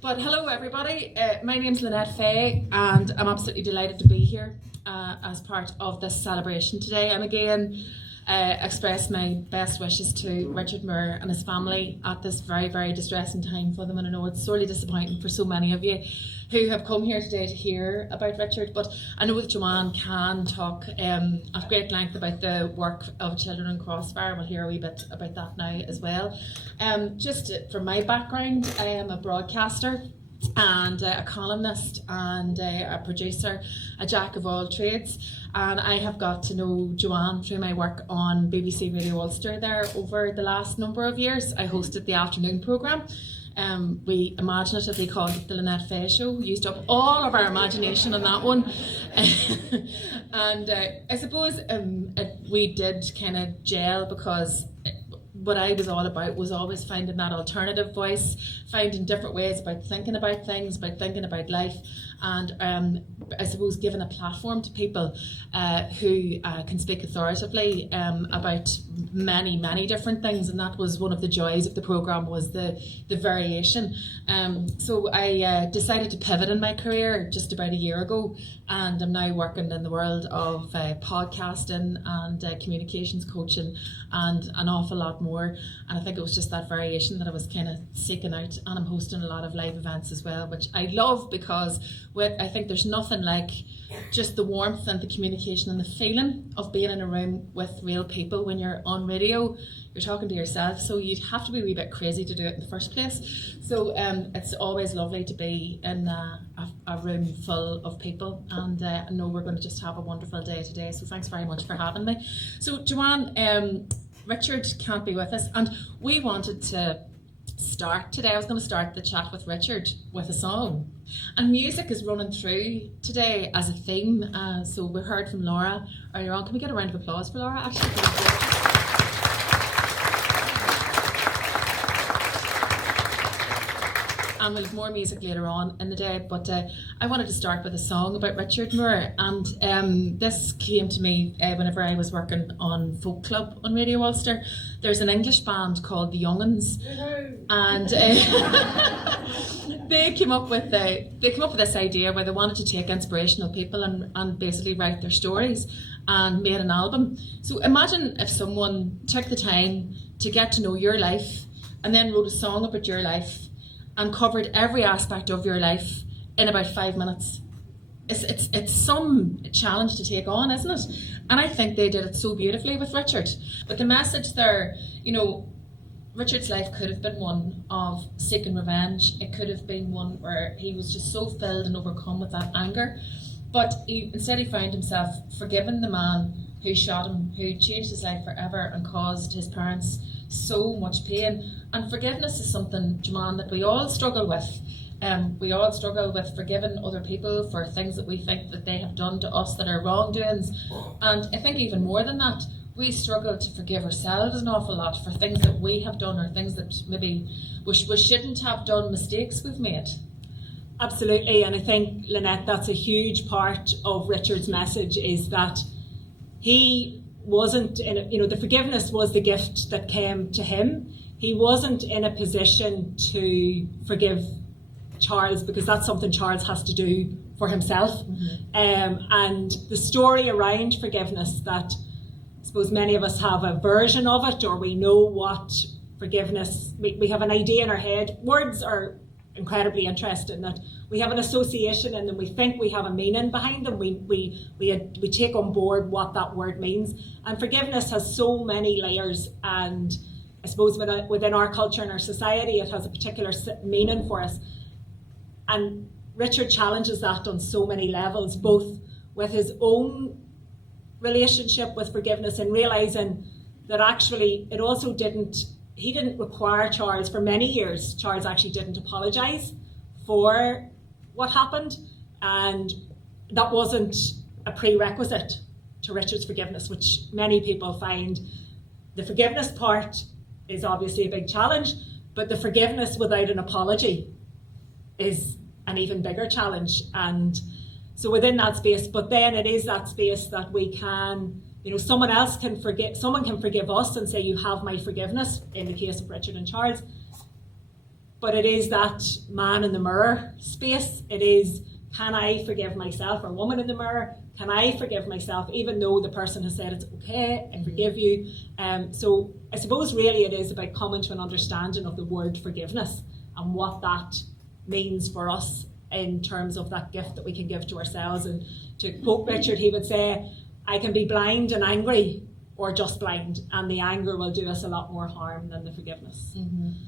But hello everybody, my name's Lynette Fay and I'm absolutely delighted to be here as part of this celebration today, and again express my best wishes to Richard Moore and his family at this very, very distressing time for them. And I know it's sorely disappointing for so many of you who have come here today to hear about Richard, but I know that Joanne can talk at great length about the work of children in Crossfire. We'll hear a wee bit about that now as well. Just from my background, I am a broadcaster and a columnist and a producer, a jack of all trades, and I have got to know Joanne through my work on BBC Radio Ulster there over the last number of years. I hosted the afternoon programme. We imaginatively called it the Lynette Fay Show, used up all of our imagination on that one. And I suppose we did kind of gel because what I was all about was always finding that alternative voice, finding different ways about thinking about things, about thinking about life, and I suppose giving a platform to people who can speak authoritatively about many, many different things, and that was one of the joys of the programme, was the variation. So I decided to pivot in my career just about a year ago, and I'm now working in the world of podcasting and communications coaching and an awful lot more. And I think it was just that variation that I was kind of seeking out, and I'm hosting a lot of live events as well, which I love, because I think there's nothing like just the warmth and the communication and the feeling of being in a room with real people. When you're on radio, you're talking to yourself, so you'd have to be a wee bit crazy to do it in the first place. So it's always lovely to be in a room full of people, and I know we're going to just have a wonderful day today, so thanks very much for having me. So Joanne, Richard can't be with us, and we wanted to start today. I was going to start the chat with Richard with a song, and music is running through today as a theme. So we heard from Laura earlier on. Can we get a round of applause for Laura? Actually, and we'll have more music later on in the day, but I wanted to start with a song about Richard Moore, and this came to me whenever I was working on Folk Club on Radio Ulster. There's an English band called the Young'uns, and they came up with this idea where they wanted to take inspirational people and basically write their stories and made an album. So imagine if someone took the time to get to know your life and then wrote a song about your life and covered every aspect of your life in about 5 minutes. It's some challenge to take on, isn't it? And I think they did it so beautifully with Richard. But the message there, Richard's life could have been one of seeking revenge. It could have been one where he was just so filled and overcome with that anger. But instead he found himself forgiving the man who shot him, who changed his life forever and caused his parents so much pain. And forgiveness is something, Joanne, that we all struggle with. We all struggle with forgiving other people for things that we think that they have done to us that are wrongdoings. And I think even more than that, we struggle to forgive ourselves an awful lot for things that we have done, or things that maybe we shouldn't have done, mistakes we've made. Absolutely, and I think, Lynette, that's a huge part of Richard's message, is that he wasn't the forgiveness was the gift that came to him. He wasn't in a position to forgive Charles, because that's something Charles has to do for himself. Mm-hmm. And the story around forgiveness, that I suppose many of us have a version of it, or we know what forgiveness, we have an idea in our head. Words are incredibly interesting, that we have an association in them, we think we have a meaning behind them, we take on board what that word means. And forgiveness has so many layers, and I suppose within our culture and our society it has a particular meaning for us. And Richard challenges that on so many levels, both with his own relationship with forgiveness and realising that actually it also he didn't require Charles for many years. Charles actually didn't apologise for what happened, and that wasn't a prerequisite to Richard's forgiveness, which many people find. The forgiveness part is obviously a big challenge, but the forgiveness without an apology is an even bigger challenge. And so within that space, but then it is that space that we can, someone can forgive us and say, you have my forgiveness, in the case of Richard and Charles. but it is that man in the mirror space. It is, can I forgive myself, or woman in the mirror, can I forgive myself, even though the person has said it's okay, I forgive you. So I suppose really it is about coming to an understanding of the word forgiveness and what that means for us in terms of that gift that we can give to ourselves. And to quote Richard, he would say, I can be blind and angry, or just blind, and the anger will do us a lot more harm than the forgiveness.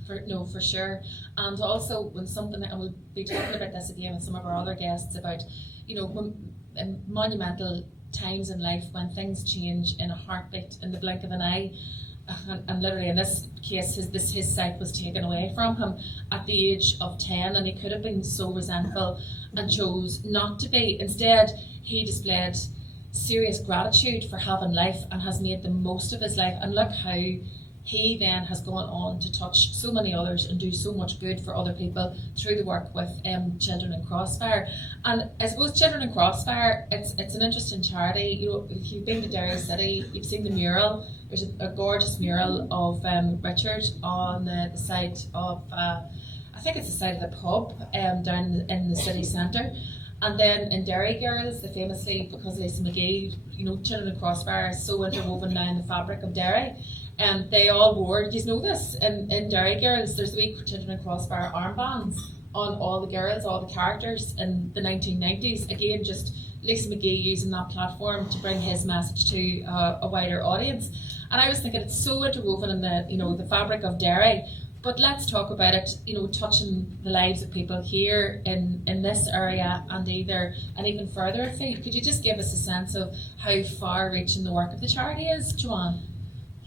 For sure. And also when something, and we'll be talking about this again with some of our other guests, about, when, in monumental times in life when things change in a heartbeat, in the blink of an eye, and literally in this case his sight was taken away from him at the age of 10, and he could have been so resentful and chose not to be. Instead, he displayed serious gratitude for having life and has made the most of his life. And look how he then has gone on to touch so many others and do so much good for other people through the work with Children in Crossfire. And I suppose Children in Crossfire, it's an interesting charity. If you've been to Derry City, you've seen the mural. There's a gorgeous mural of Richard on the side of, I think it's the side of the pub down in the city centre. And then in Derry Girls, they famously, because Lisa McGee, Children in Crossfire is so interwoven now in the fabric of Derry, and they all wore, you know this, in Derry Girls, there's the wee Children in Crossfire armbands on all the girls, all the characters in the 1990s. Again, just Lisa McGee using that platform to bring his message to a wider audience. And I was thinking, it's so interwoven in the fabric of Derry. But let's talk about it, touching the lives of people here in this area and even further afield. Could you just give us a sense of how far-reaching the work of the charity is, Joanne?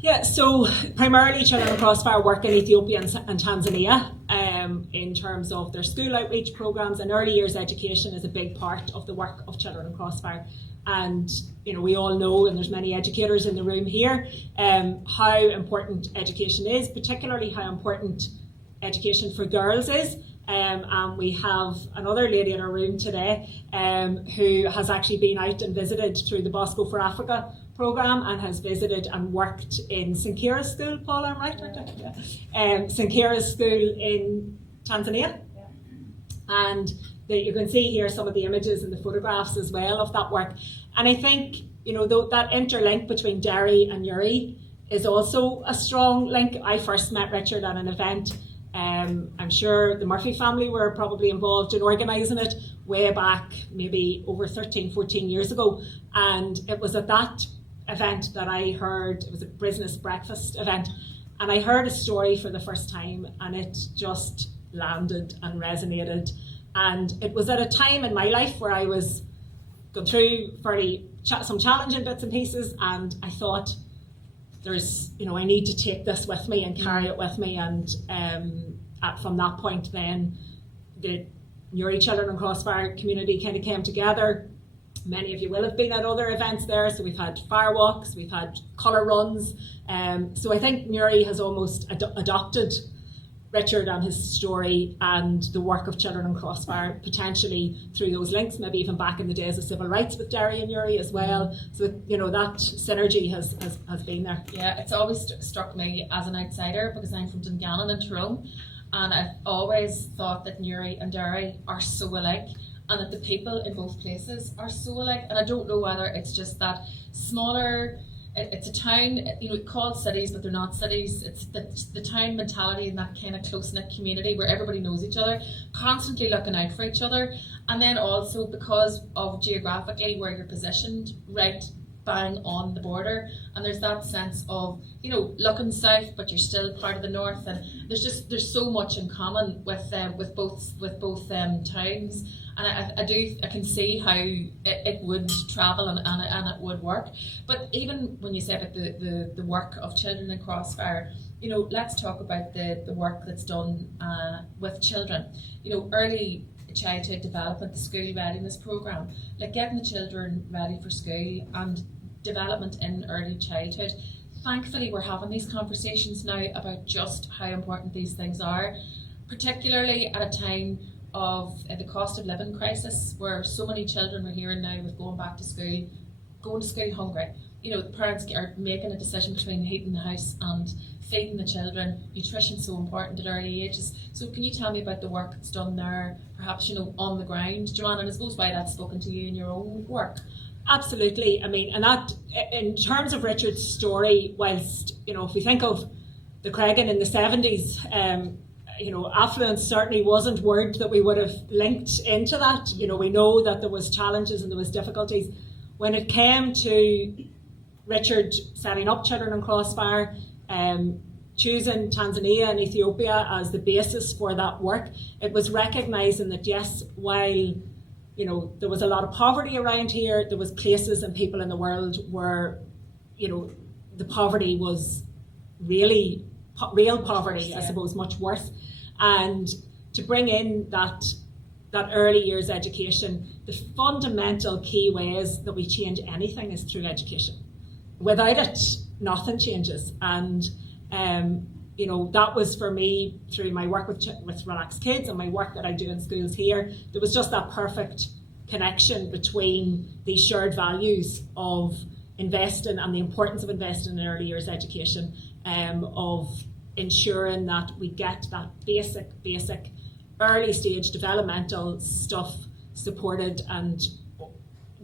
Yeah, so primarily Children in Crossfire work in Ethiopia and Tanzania in terms of their school outreach programs, and early years education is a big part of the work of Children in Crossfire. And we all know, and there's many educators in the room here, how important education is, particularly how important education for girls is. And we have another lady in our room today who has actually been out and visited through the Bosco for Africa programme and has visited and worked in St. Kira's School, Paul, I'm right? Yeah. St. Kira's School in Tanzania. Yeah. And you can see here some of the images and the photographs as well of that work. And I think, that interlink between Derry and Uri is also a strong link. I first met Richard at an event. I'm sure the Murphy family were probably involved in organising it way back, maybe over 13, 14 years ago. And it was at that event that I heard, it was a business breakfast event, and I heard a story for the first time, and it just landed and resonated. And it was at a time in my life where I was going through some challenging bits and pieces, and I thought, I need to take this with me and carry it with me. And from that point then, the Uri Children and Crossfire community kind of came together. Many of you will have been at other events there, so we've had fire walks, we've had colour runs. So I think Uri has almost adopted Richard and his story and the work of Children in Crossfire, potentially through those links, maybe even back in the days of civil rights with Derry and Uri as well. So, that synergy has been there. Yeah, it's always struck me as an outsider, because I'm from Dungannon in Tyrone, and I've always thought that Uri and Derry are so alike, and that the people in both places are so alike. And I don't know whether it's just that smaller, it's a town, called cities, but they're not cities. It's the town mentality and that kind of close-knit community where everybody knows each other, constantly looking out for each other. And then also because of geographically where you're positioned, right bang on the border, and there's that sense of looking south, but you're still part of the north, and there's so much in common with both towns. And I can see how it would travel and it would work. But even when you say about the work of Children in Crossfire, let's talk about the work that's done with children. Early childhood development, the school readiness programme, like getting the children ready for school and development in early childhood. Thankfully, we're having these conversations now about just how important these things are, particularly at a time of the cost of living crisis, where so many children we're hearing now with going to school hungry, the parents are making a decision between heating the house and feeding the children. Nutrition's so important at early ages. So can you tell me about the work that's done there, perhaps, on the ground, Joanne, and I suppose why that's spoken to you in your own work? Absolutely. I mean, and that, in terms of Richard's story, whilst, if we think of the Cregan in the 70s, affluence certainly wasn't word that we would have linked into that. We know that there was challenges and there was difficulties. When it came to Richard setting up Children in Crossfire, choosing Tanzania and Ethiopia as the basis for that work, it was recognising that yes, while there was a lot of poverty around here, there was places and people in the world where the poverty was really real poverty, I suppose, much worse. And to bring in that early years education, the fundamental key ways that we change anything is through education. Without it, nothing changes. And that was for me through my work with Relaxed Kids and my work that I do in schools here. There was just that perfect connection between these shared values of investing and the importance of investing in early years education, of ensuring that we get that basic early stage developmental stuff supported and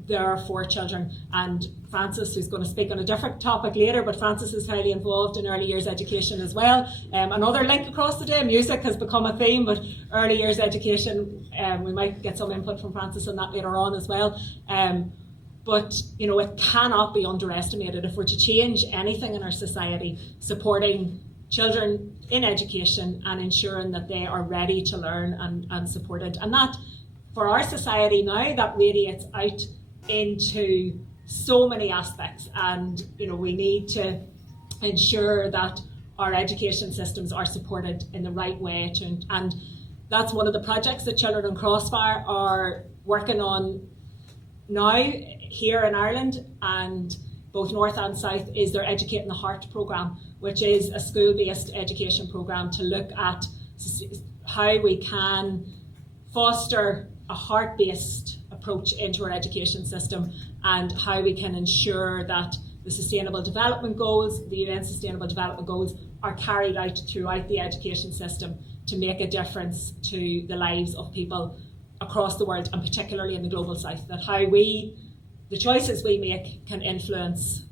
there for children. And Frances, who's going to speak on a different topic later, but Frances is highly involved in early years education as well. Another link across the day, music has become a theme, but early years education, we might get some input from Frances on that later on as well. But it cannot be underestimated if we're to change anything in our society, supporting children in education and ensuring that they are ready to learn and supported. And that, for our society now, that radiates out into so many aspects, and we need to ensure that our education systems are supported in the right way. And that's one of the projects that Children in Crossfire are working on now here in Ireland, and both North and South, is their Educating the Heart programme, which is a school-based education programme to look at how we can foster a heart-based approach into our education system and how we can ensure that the Sustainable Development Goals, the UN Sustainable Development Goals, are carried out throughout the education system to make a difference to the lives of people across the world, and particularly in the global south, that the choices we make can influence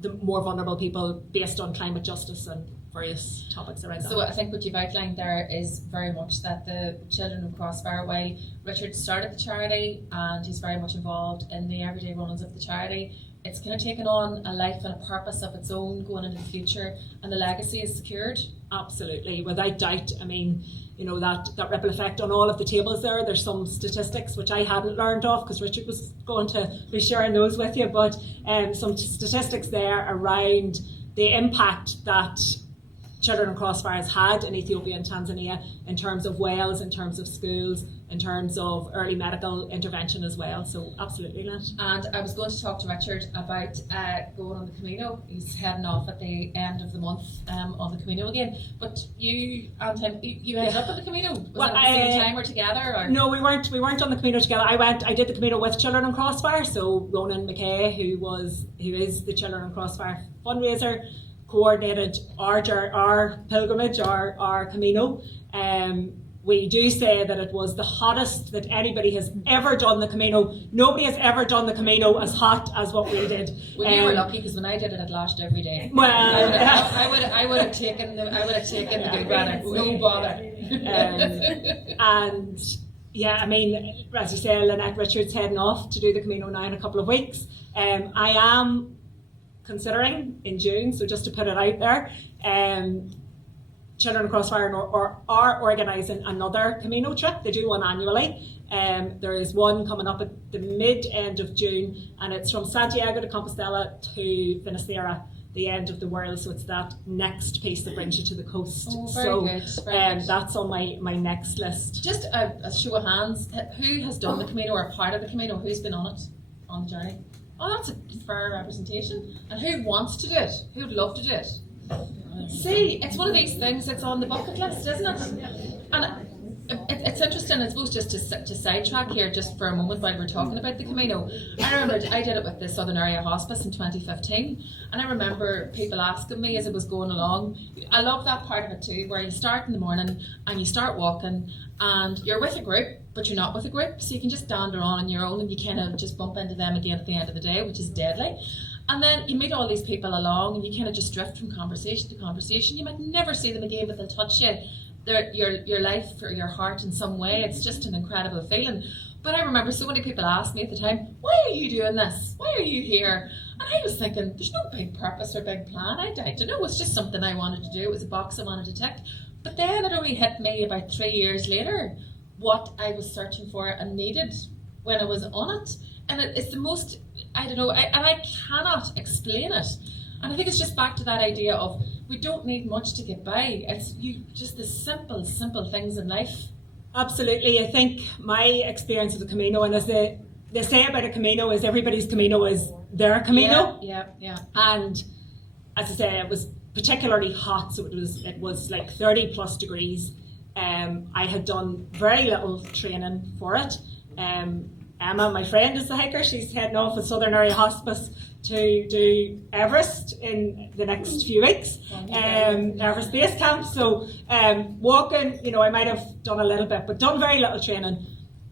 the more vulnerable people based on climate justice and various topics around that. So I think what you've outlined there is very much that the Children of Crossfire, while Richard started the charity and he's very much involved in the everyday runnings of the charity, it's kind of taken on a life and a purpose of its own going into the future, and the legacy is secured. Absolutely, without doubt. I mean, that ripple effect on all of the tables there. There's some statistics which I hadn't learned of because Richard was going to be sharing those with you, but some statistics there around the impact that Children in Crossfire has had in Ethiopia and Tanzania in terms of wells, in terms of schools, in terms of early medical intervention as well. So absolutely, Lynette. And I was going to talk to Richard about going on the Camino. He's heading off at the end of the month on the Camino again. But you and him, you ended up on the Camino. Was it at the same time or together? Or? No, we weren't on the Camino together. I did the Camino with Children in Crossfire. So Ronan McKay, who is the Children in Crossfire fundraiser, coordinated our pilgrimage, our Camino. We do say that it was the hottest that anybody has ever done the Camino. Nobody has ever done the Camino as hot as what we did. Well, you were lucky because when I did it, it lasted every day. Well, I would have taken the good weather, no bother. And yeah, I mean, as you say, Lynette, Richard's heading off to do the Camino now in a couple of weeks. I am considering in June, so just to put it out there, Children in Crossfire are organising another Camino trip. They do one annually. There is one coming up at the mid-end of June, and it's from Santiago de Compostela to Finisterre, the end of the world. So it's that next piece that brings you to the coast. Oh, very good. That's on my next list. Just a show of hands, who has done the Camino or part of the Camino? Who's been on it, on the journey? Oh, that's a fair representation. And who wants to do it? Who'd love to do it? See, it's one of these things that's on the bucket list, isn't it? And It's interesting, I suppose, just to sidetrack here just for a moment while we're talking about the Camino. I remember I did it with the Southern Area Hospice in 2015, and I remember people asking me as it was going along. I love that part of it too, where you start in the morning and you start walking and you're with a group, but you're not with a group, so you can just dander on your own and you kind of just bump into them again at the end of the day, which is deadly. And then you meet all these people along and you kind of just drift from conversation to conversation. You might never see them again, but they'll touch you. Your life or your heart in some way. It's just an incredible feeling. But I remember so many people asked me at the time, why are you doing this? Why are you here? And I was thinking, there's no big purpose or big plan. I don't know, it's just something I wanted to do. It was a box I wanted to tick. But then it only hit me about 3 years later what I was searching for and needed when I was on it. And it's the most, I don't know, and I cannot explain it. And I think it's just back to that idea of we don't need much to get by. It's just the simple things in life. Absolutely. I think my experience of the Camino, and as they say about a Camino, is everybody's Camino is their Camino. Yeah. And as I say, it was particularly hot, so it was like 30 plus degrees. I had done very little training for it. Emma, my friend, is the hiker. She's heading off with Southern Area Hospice to do Everest in the next few weeks, Everest Base Camp. So walking, I might have done a little bit, but done very little training.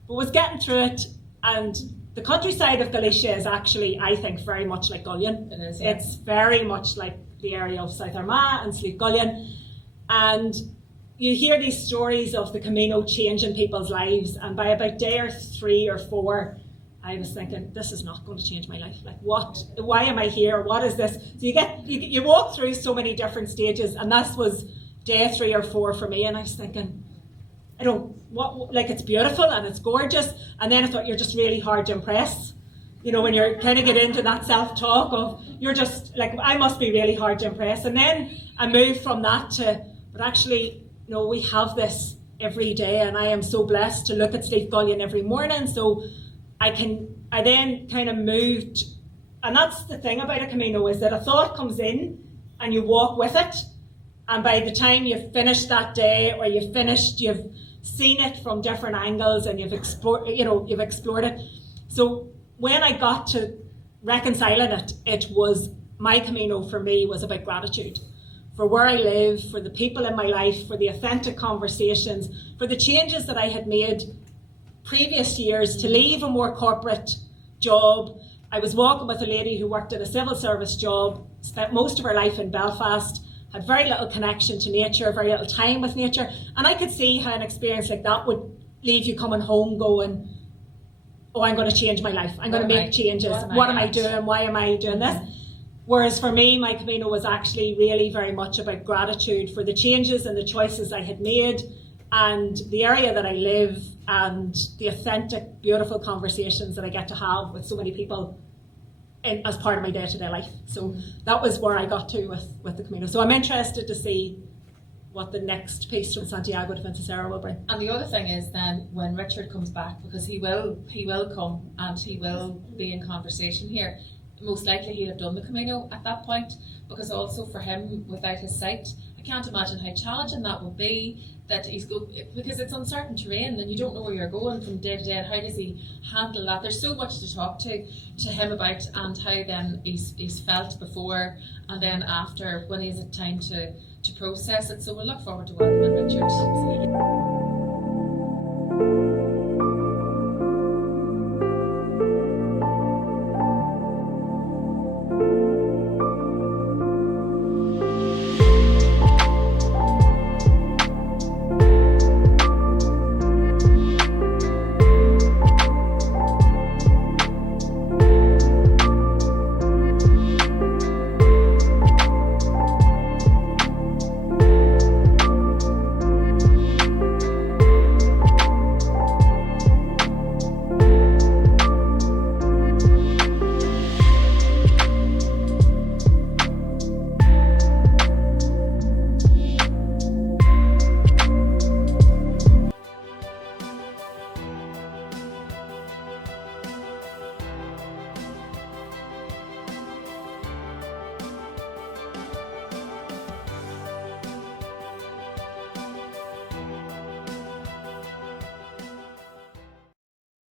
But was getting through it, and the countryside of Galicia is actually, I think, very much like Gullion. It is, yeah. It's very much like the area of South Armagh and Slieve Gullion. And you hear these stories of the Camino changing people's lives, and by about day 3 or 4, I was thinking, this is not going to change my life. Like, what? Why am I here? What is this? So you walk through so many different stages, and this was day 3 or 4 for me. And I was thinking, it's beautiful and it's gorgeous. And then I thought, you're just really hard to impress. When you're kind of get into that self-talk of, you're just like, I must be really hard to impress. And then I moved from that to, but actually, we have this every day, and I am so blessed to look at Slieve Gullion every morning. So I then kind of moved, and that's the thing about a Camino, is that a thought comes in and you walk with it, and by the time you've finished that day, or you've seen it from different angles, and you've explored it. So when I got to reconciling it was, my Camino for me was about gratitude for where I live, for the people in my life, for the authentic conversations, for the changes that I had made previous years to leave a more corporate job. I was walking with a lady who worked at a civil service job, spent most of her life in Belfast, had very little connection to nature, very little time with nature, and I could see how an experience like that would leave you coming home going, oh, I'm going to change my life, I'm going to make changes, what am I doing, why am I doing this? Whereas for me, my Camino was actually really very much about gratitude for the changes and the choices I had made, and the area that I live, and the authentic, beautiful conversations that I get to have with so many people as part of my day-to-day life. So that was where I got to with the Camino. So I'm interested to see what the next piece from Santiago to Vincenzera will bring. And the other thing is then, when Richard comes back, because he will come and he will be in conversation here, most likely he'll have done the Camino at that point, because also for him, without his sight, I can't imagine how challenging that would be, because it's uncertain terrain and you don't know where you're going from day to day, and how does he handle that? There's so much to talk to him about, and how then he's felt before and then after, when he's had time to process it. So we'll look forward to welcoming Richard. Absolutely.